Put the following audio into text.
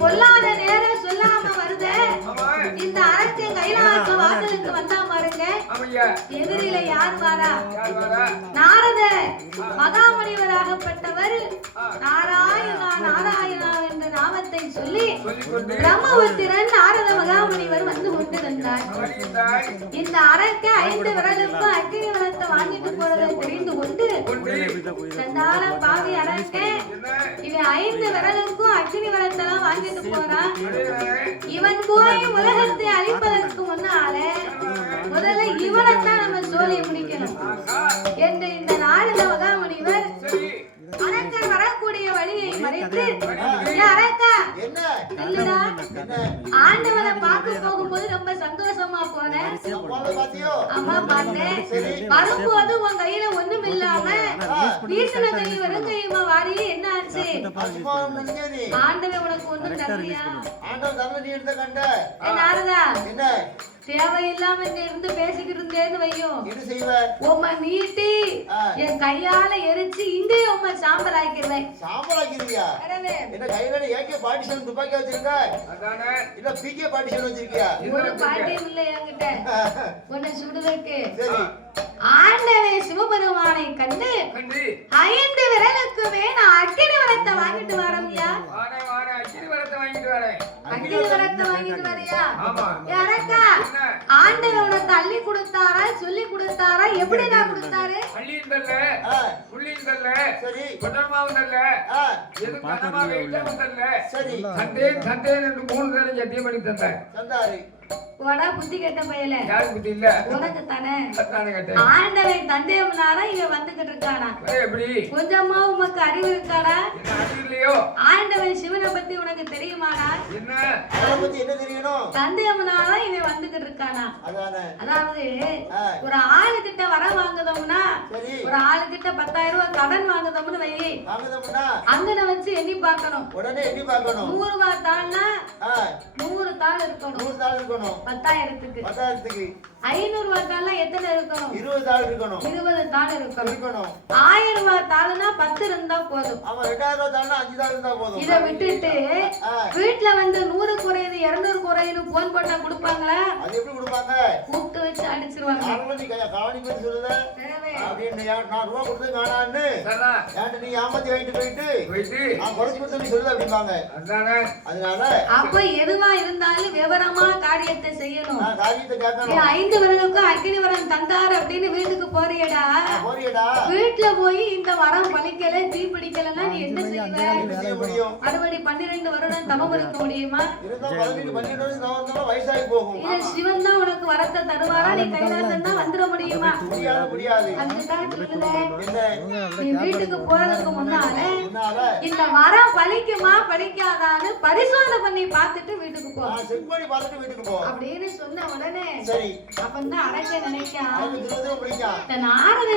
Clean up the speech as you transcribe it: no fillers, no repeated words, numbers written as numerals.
பொல்லாத நேரம் சொல்லாம வருது. இந்த அரசு கைலாச வாசலுக்கு வந்தா பாருங்க. எதிரில யார் வாரா? நாரத மகாமுனிவராகப்பட்டவர் நாராயணா நாராயணா என்ற நாமத்தை சொல்லி பிரம்மபுத்திரன் நாரத மகாமுனிவர் வந்து கொண்டிருந்தார். இந்த அரசு 5 விரலுக்கு அக்னி விரத்தை வாங்கிட்டு போறதை தெரிந்து கொண்டு சண்டால பாவி அரசு இவன் 5 விரலுக்கும் அக்னி விரத்தெல்லாம் வாங்கிட்டு போறான். இவன் போய் உலகத்தை அழிப்பதற்கு முன்னாலே முதல்ல இவனைத்தான் நம்ம சோழி முடிக்கணும் என்று இந்த நாரத மகாமுனிவர் அரக்கர் வரக்கூடிய வழியை மறைத்து அரக்கா இல்லடா ஆண்டவரை பார்க்க போகும்போது ரொம்ப சந்தோஷமா போனேன். அம்மா பார்த்தேன். வரும்போது உன் கையில ஒண்ணும் இல்லாம வீட்டுல கை வரும் கையுமா வாரி என்ன ஆச்சு? ஆண்டவன் உனக்கு ஒண்ணும் தரலையா? நாரதா தேவையில்லாம இருந்து பேசிக்கிட்டு இருந்தேன்னு வையும் உம்மை நீட்டி என் கையால எரிச்சு இந்தே உம்மை சாம்பல் ஆக்கிடுவேன். சாம்பல் ஆக்கிடுவியா? என்ன கையில ஏகே பார்ட்டிஷன் துப்பாக்கி வச்சிருக்க? அதானே. இல்ல பிகே பார்ட்டிஷன் வச்சிருக்கியா? ஒரு பார்ட்டியும் இல்ல என்கிட்ட உன்னை சுடுவதற்கு. ஆண்டவன் சிவபெருமானை கண்டு 5 விரலுக்குமே நான் அக்கினி விரத்தை வாங்கிட்டு வரேன்யா. அக்கினி விரத்தை வாங்கிட்டு வரியா? யாரக்கா ஆண்டவன் உனக்கு அள்ளி கொடுத்தாரா சொல்லி கொடுத்தாரா எப்படி நான் கொடுத்தாரு? அள்ளியும் தல்ல புள்ளியும் தல்ல சரி கொட்டமாவும் தல்ல எது கனமாக இல்லவும் தல்ல சரி கண்டேன் கண்டேன் என்று 3 தடவை சத்தியம் பண்ணி தந்தாரு. போடா புத்தி கெட்ட பயல. யாருக்கு புத்தி இல்ல? உனக்கு தானே. அதானே கேட்டேன். ஆண்டவன் தந்தையம்னாரா இங்க வந்துகிட்டு இருக்கானா? எப்படி? கொஞ்சமா உனக்கு அறிவு இருக்காடா? என்ன அறிவு இல்லையோ? ஆண்டவன் சிவனை பத்தி உனக்கு தெரியுமாடா? என்ன அவரை பத்தி என்ன தெரியணும்? தந்தையம்னாரா இவன் வந்துகிட்டு இருக்கானா? அதானே. அதாவது ஒரு ஆளு கிட்ட வர வாங்குதோம்னா ஒரு ஆளு கிட்ட 10,000 ரூபாய் கடன் வாங்குதோம்னு வை. வாங்குதோம்னா அங்கன வச்சு எண்ணி பார்க்கணும். உடனே எண்ணி பார்க்கணும். 100 ரூபாய் தாள்னா 100 தாள் இருக்கணும். 100 தாள் இருக்கணும். 10,000க்கு 10,000க்கு 500 ரூபாய் தாள்னா எத்தனை இருக்கணும்? 20 தாள் இருக்கணும். 20 தாள் இருக்கணும். 1000 ரூபாய் தாள்னா 10 இருந்தா போதும். ஆமா 2000 ரூபாய் தாள்னா 5 தாள் இருந்தா போதும். இத விட்டுட்டு வீட்ல வந்து 100 குறையுது 200 குறையுது போன் போட்டா கொடுப்பாங்களா? அது எப்படி கொடுப்பாங்க? நீ காணி போய் சொல்லுத அப்படின்னு நான் ரூபா கொடுத்து காணான்னு ஏன்ட்டு நீ ஏமாத்தி வாங்கிட்டு போயிட்டு குறைச்சு கொடுத்து நீ சொல்லுத அப்படிம்பாங்க. அதனால அப்ப எதுவா இருந்தாலும் விவரமா காரியத்தை செய்யணும். காரியத்தை கேட்கணும். 5 விரலுக்கும் அக்கினி வரம் தந்தார் அப்படின்னு வீட்டுக்கு போறியடா, வீட்டுல போய் இந்த வரம் பழிக்கல தீ பிடிக்கலன்னா நீ என்ன செய்ய முடியும்? மறுபடி 12 வருடம் தவம் இருக்க முடியுமா? வயசாகி போகும். இல்ல சிவன் தான் உனக்கு வரத்தை தருவாரா? நீ கைலாசம் தான் வந்துட முடியுமா? முடியாது. அதுதான் சொல்லுதேன், நீ வீட்டுக்கு போறதுக்கு முன்னால இந்த வரம் பழிக்குமா பழிக்காதான்னு பரிசோதனை பண்ணி பார்த்துட்டு வீட்டுக்கு போ. செக் பண்ணி பார்த்துட்டு வீட்டுக்கு போ அப்படின்னு சொன்ன உடனே சரி அப்பந்தான் அடக்க நினைக்கான் பிடிக்கும். நாரதன்